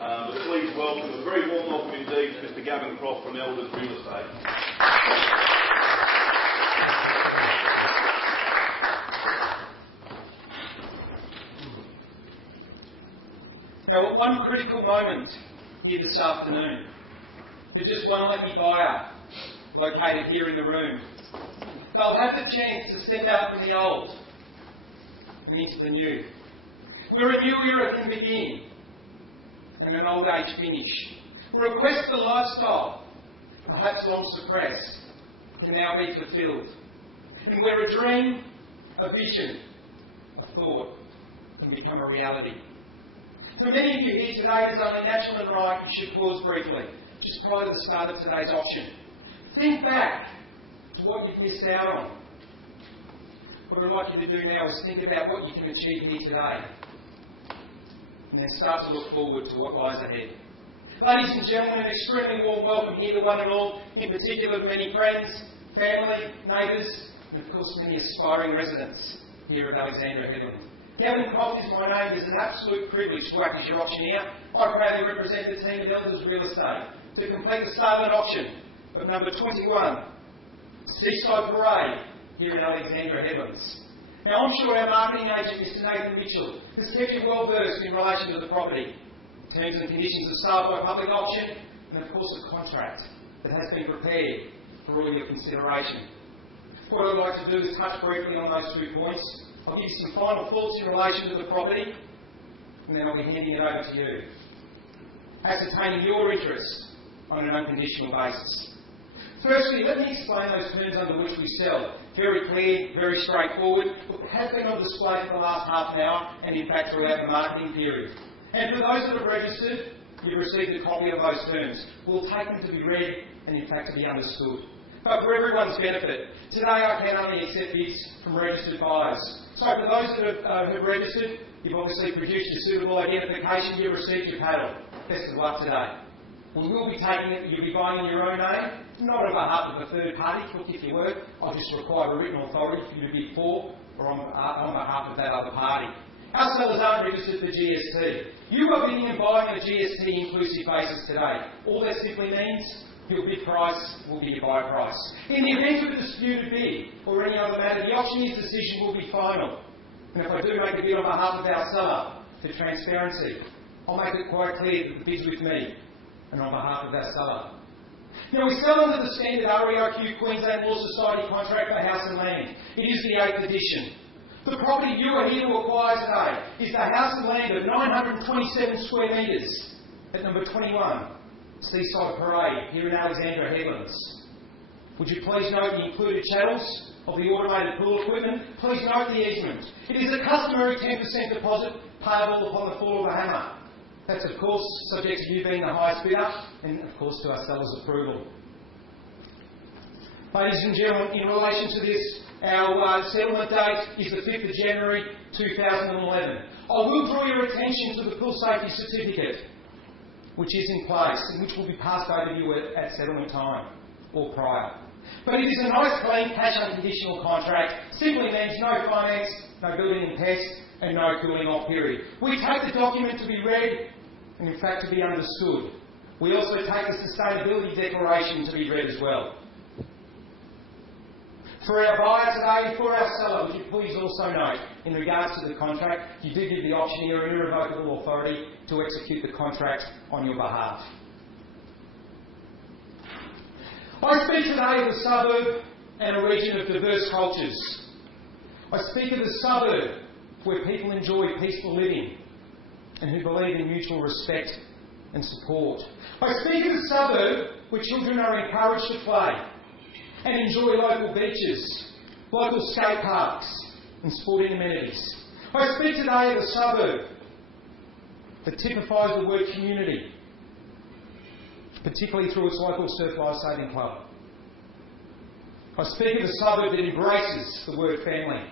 But please welcome, a very warm welcome indeed, to Mr. Gavin Croft from Elders Real Estate. Now, at one critical moment here this afternoon, there's just one lucky buyer located here in the room. They'll have the chance to step out from the old and into the new, where a new era can begin and an old age finish, where a quest for lifestyle, perhaps long suppressed, can now be fulfilled, and where a dream, a vision, a thought can become a reality. For many of you here today, it is only natural and right you should pause briefly, just prior to the start of today's auction. Think back to what you've missed out on. What I'd like you to do now is think about what you can achieve here today, and then start to look forward to what lies ahead. Ladies and gentlemen, an extremely warm welcome here to one and all, in particular many friends, family, neighbours, and of course many aspiring residents here at Alexandria Headland. Gavin Croft is my name. It is an absolute privilege to act as your auctioneer. I proudly represent the team at Elders Real Estate to complete the sale and auction of number 21, Seaside Parade, here in Alexandria Headlands. Now, I'm sure our marketing agent, Mr. Nathan Mitchell, has kept you well versed in relation to the property, terms and conditions of sale by public auction, and of course the contract that has been prepared for all your consideration. What I'd like to do is touch briefly on those 2 points. I'll give you some final thoughts in relation to the property, and then I'll be handing it over to you, ascertaining your interest on an unconditional basis. Firstly, let me explain those terms under which we sell. Very clear, very straightforward, but have been on display for the last half an hour, and in fact throughout the marketing period. And for those that have registered, you've received a copy of those terms. We'll take them to be read and in fact to be understood. But for everyone's benefit, today I can only accept bids from registered buyers. So for those that have registered, you've obviously produced your suitable identification, you've received your paddle. Best of luck today. We will be taking it, you'll be buying in your own name, not on behalf of a third party. Look, if you were, I just require a written authority for you to bid for or on behalf of that other party. Our sellers aren't registered for GST. You are bidding and buying on a GST inclusive basis today. All that simply means your bid price will be your buy price. In the event of a disputed bid or any other matter, the auctioneer's decision will be final. And if I do make a bid on behalf of our seller, for transparency, I'll make it quite clear that the bid's with me and on behalf of our seller. Now, we sell under the standard REIQ Queensland Law Society contract for house and land. It is the 8th edition. The property you are here to acquire today is the house and land of 927 square metres at number 21, Seaside Parade, here in Alexandria Headlands. Would you please note the included channels of the automated pool equipment? Please note the easement. It is a customary 10% deposit payable upon the fall of the hammer. That's of course subject to you being the highest bidder and of course to our seller's approval. Ladies and gentlemen, in relation to this, our settlement date is the 5th of January 2011. I will draw your attention to the pool safety certificate, which is in place and which will be passed over to you at settlement time or prior. But it is a nice, clean, cash unconditional contract. Simply means no finance, no building and test, and no cooling off period. We take the document to be read and in fact to be understood. We also take the sustainability declaration to be read as well. For our buyer today, for our seller, would you please also note, in regards to the contract, you do give the auctioneer an irrevocable authority to execute the contract on your behalf. I speak today of a suburb and a region of diverse cultures. I speak of a suburb where people enjoy peaceful living and who believe in mutual respect and support. I speak of a suburb where children are encouraged to play and enjoy local beaches, local skate parks and sporting amenities. I speak today of a suburb that typifies the word community, particularly through its local surf lifesaving club. I speak of a suburb that embraces the word family.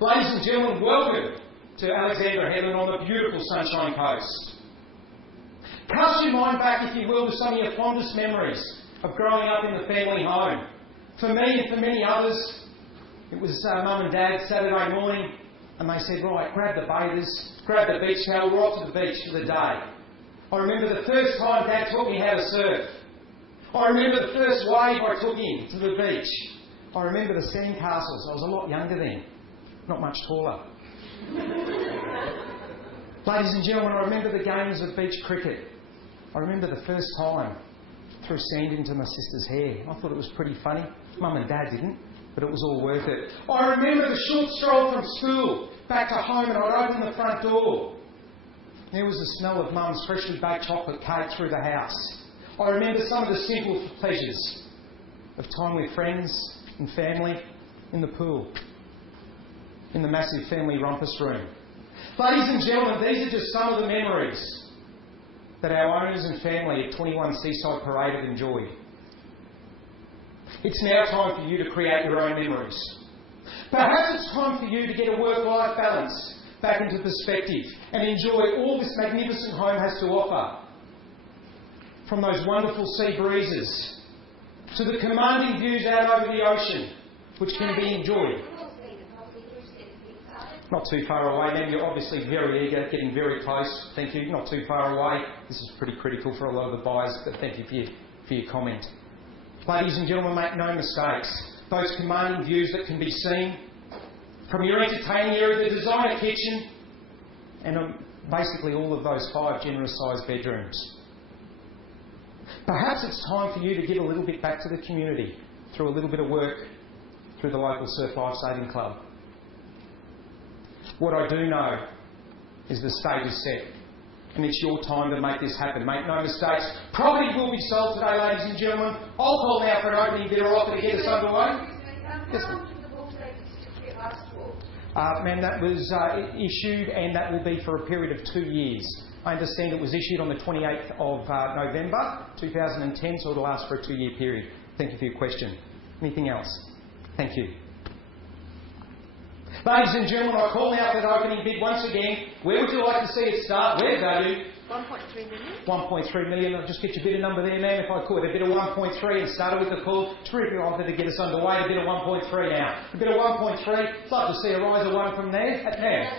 Ladies and gentlemen, welcome to Alexandria Headland on the beautiful Sunshine Coast. Cast your mind back, if you will, to some of your fondest memories of growing up in the family home. For me and for many others, it was mum and dad Saturday morning and they said, right, grab the bathers, grab the beach towel, we're off to the beach for the day. I remember the first time Dad taught me how to surf. I remember the first wave I took in to the beach. I remember the sandcastles. I was a lot younger then, not much taller. Ladies and gentlemen, I remember the games of beach cricket. I remember the first time I threw sand into my sister's hair. I thought it was pretty funny. Mum and Dad didn't, but it was all worth it. I remember the short stroll from school back to home, and I'd open the front door. There was the smell of Mum's freshly baked chocolate cake through the house. I remember some of the simple pleasures of time with friends and family in the pool, in the massive family rumpus room. Ladies and gentlemen, these are just some of the memories that our owners and family at 21 Seaside Parade have enjoyed. It's now time for you to create your own memories. Perhaps it's time for you to get a work-life balance back into perspective and enjoy all this magnificent home has to offer. From those wonderful sea breezes to the commanding views out over the ocean, which can be enjoyed. Not too far away, then. You're obviously very eager, getting very close. Thank you. Not too far away. This is pretty critical for a lot of the buyers, but thank you for your comment. Ladies and gentlemen, make no mistakes. Those commanding views that can be seen from your entertaining area, the designer kitchen, and basically all of those 5 generous-sized bedrooms. Perhaps it's time for you to give a little bit back to the community through a little bit of work through the local Surf Life Saving Club. What I do know is the stage is set, and it's your time to make this happen. Make no mistakes. Property will be sold today, ladies and gentlemen. I'll call now for an opening bidder offer to get us underway. Yes, ma'am. Ma'am, that was issued, and that will be for a period of 2 years. I understand it was issued on the 28th of November 2010, so it'll last for a 2-year period. Thank you for your question. Anything else? Thank you. Ladies and gentlemen, I call now for the opening bid once again. Where would you like to see it start? Where value? 1.3 million. 1.3 million. I'll just get your bidder number there, ma'am, if I could. A bid of 1.3 and started with the call. Terrific offer to get us underway. A bid of 1.3 now. A bid of 1.3. Love to see a rise of 1 from there. At now.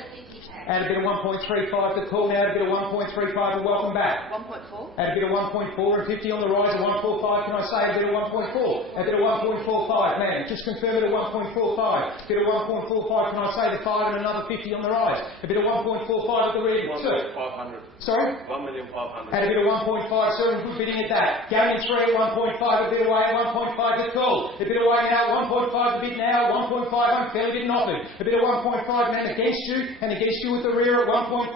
Add a bit of 1.35 to call now, a bit of 1.35 and welcome back. 1.4. Add a bit of 1.4 and 50 on the rise of 1.45. Can I say a bit of 1.4? A bit of 1.45, man. Just confirm it at 1.45. A bit of 1.45. Can I say the 5 and another 50 on the rise? A bit of 1.45 at the rear. 1,500,000. Sorry? 1,500,000. Add a bit of 1.5, sir, and good bidding at that. Gavin 3 at 1.5, a bit away at 1.5 to call. A bit away now at 1.5 to bid now, 1.5 unfairly bid offered. A bit of 1.5 man against you, and against you with the rear at 1.5.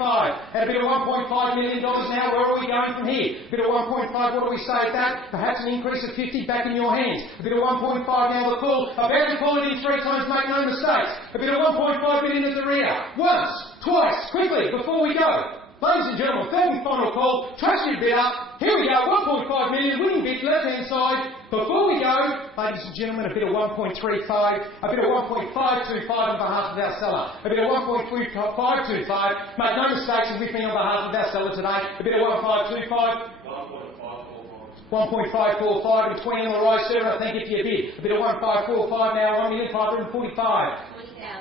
And a bit of $1.5 million now, where are we going from here? A bit of 1.5, what do we say at that? Perhaps an increase of 50 back in your hands. A bit of 1.5 now the call. About to call it in 3 times, make no mistakes. A bit of 1.5 bid into the rear. Once, twice, quickly, before we go. Ladies and gentlemen, third and final call. Trust your bid up. Here we go, 1.5 million, winning bid, left-hand side. Before we go, ladies and gentlemen, a bit of 1.35, a bit of 1.525 on behalf of our seller. A bit of 1.525. Make no mistakes, and with me on behalf of our seller today. A bit of 1.525. 1.545 and 20 on the rise, sir, and I thank you for your bid. A bit of 1.545 now, 1,545.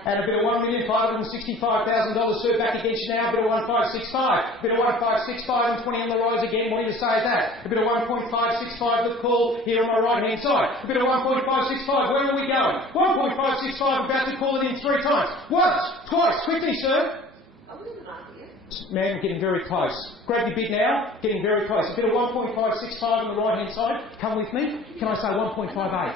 And a bit of $1,565,000, sir, back against you now. A bit of 1.565. A bit of 1.565 and 20 on the rise again. What do you say to that? A bit of 1.565 the call here on my right-hand side. A bit of 1.565. Where are we going? 1.565, about to call it in 3 times. Once, twice, quickly, sir. Man, getting very close. Grab your bid now. Getting very close. A bit of 1.565 on the right-hand side. Come with me. Can I say 1.58?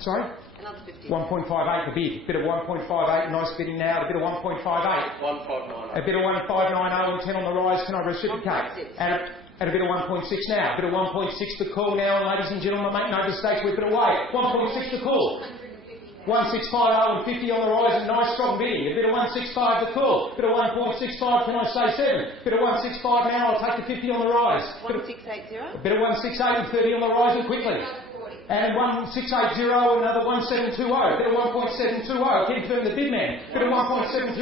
Sorry? 1.58 the bid. A bit of 1.58, nice bidding now. A bit of 1.58. 1,590. A bit of 1.590 and 10 on the rise. Can I reciprocate? And a bit of 1.6 now. A bit of 1.6 to call now. And ladies and gentlemen, make no mistakes, whip it away. 1.6 to call. 165 and 50 on the rise and nice strong bidding. A bit of 165 to call. A bit of 1.65, can I say 7? A bit of 165 now, I'll take the 50 on the rise. 1680. A bit of 168 and 30 on the rise and quickly. And 1680, another 1720. A bit of 1720. Confirm the bid man. A bit of 1720.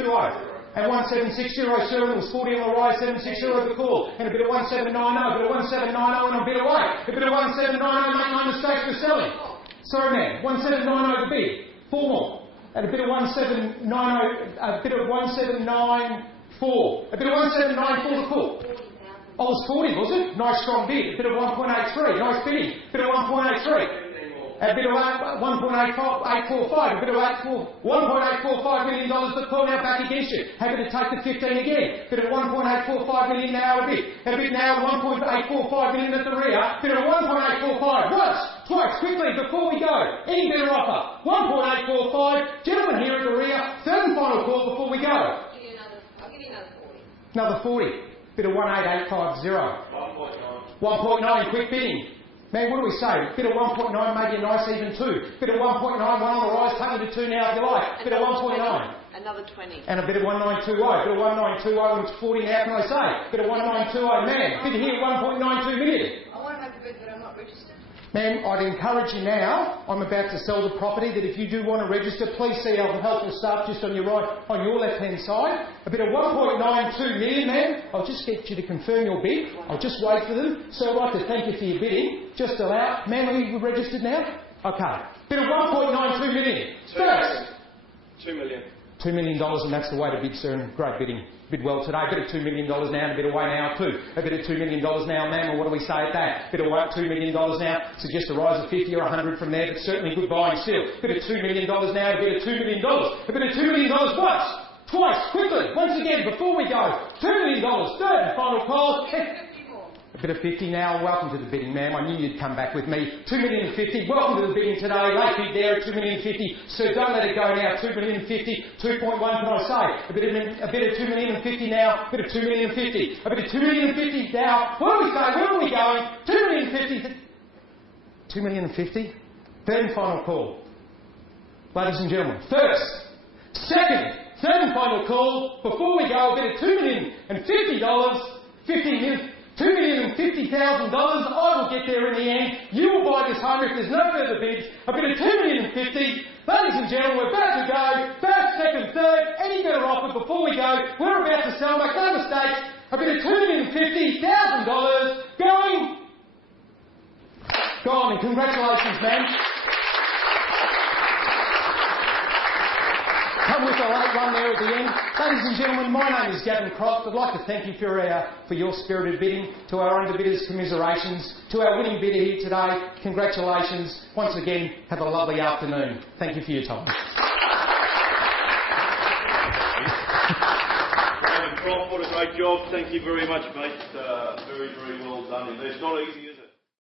And 1760, sir, and it was 40 on the rise, 760 the call. And a bit of 1790, a bit of 1790 and a bit away. A bit of 1790, make no mistakes for selling. Sorry, man. 1790 the bid. 4 more. And a bit of 1790, a bit of 1794. A bit of 1794 the call. I was 40, was it? Nice strong bid. A bit of 1.83. Nice bidding. A bit of 1.83. A bit of 1.845, a bit of $1.845 million, but call now back against you. Happy to take the 15 again. Bit of 1.845 million now a bit. A bit now 1.845 million at the rear. Bit of 1.845. Once, twice, quickly before we go. Any better offer? 1.845. Gentlemen here at the rear. Third and final call before we go. I'll give you another 40. Another 40. Bit of 18850. 1.9. 1.9. Quick bidding. Man, what do we say? Bit of 1.9, maybe a nice even 2. Bit of 1.9, one on the rise, take me to 2 now if you like. Bit of 1.9. Another 20. And a bit of 1920. Bit of 1920, and it's 40 now, can I say? Bit of 1920, man. Bit here, 1.92 million. I want to make a bid, but I'm not registered. Ma'am, I'd encourage you now, I'm about to sell the property, that if you do want to register, please see our helpful staff just on your right, on your left-hand side. A bit of 1.92 million, ma'am. I'll just get you to confirm your bid. I'll just wait for them. So I'd like to thank you for your bidding. Just allow. Ma'am, are you registered now? Okay. Bit of 1.92 million. First. 2 million. $2 million, and that's the way to bid, sir, and great bidding. Bid well today. A bit of $2 million now and a bit away now too. A bit of $2 million now, ma'am, or what do we say at that? A bit of $2 million now. Suggest a rise of 50 or 100 from there, but certainly good buying still. A bit of $2 million now, a bit of $2 million. A bit of $2 million once, twice, quickly, once again, before we go. $2 million, third and final call. A bit of 50 now. Welcome to the bidding, ma'am. I knew you'd come back with me. 2,050,000. Welcome to the bidding today. Late bid there at 2,050,000. So don't let it go now. 2,050,000. 2.1 can I say? A bit of 2,050,000 now. A bit of 2,050,000. A bit of 2,050,000 now. What do we say? Where are we going? 2,050,000. 2,050,000. Third and final call. Ladies and gentlemen, first, second, third and final call. Before we go, a bit of $2,050,000. $2,050,000. I will get there in the end. You will buy this home if there's no further bids. A bit of $2,050,000. Ladies and gentlemen, we're about to go. First, second, third. Any better offer before we go? We're about to sell. Make no mistakes. A bit of $2,050,000 going. Gone. And congratulations, man. Come with a late one there at the end. Ladies and gentlemen, my name is Gavin Croft. I'd like to thank you for your spirited bidding. To our underbidders, commiserations. To our winning bidder here today, congratulations. Once again, have a lovely afternoon. Thank you for your time. Gavin Croft, what a great job. Thank you very much, mate. Very, very well done. It's not easy.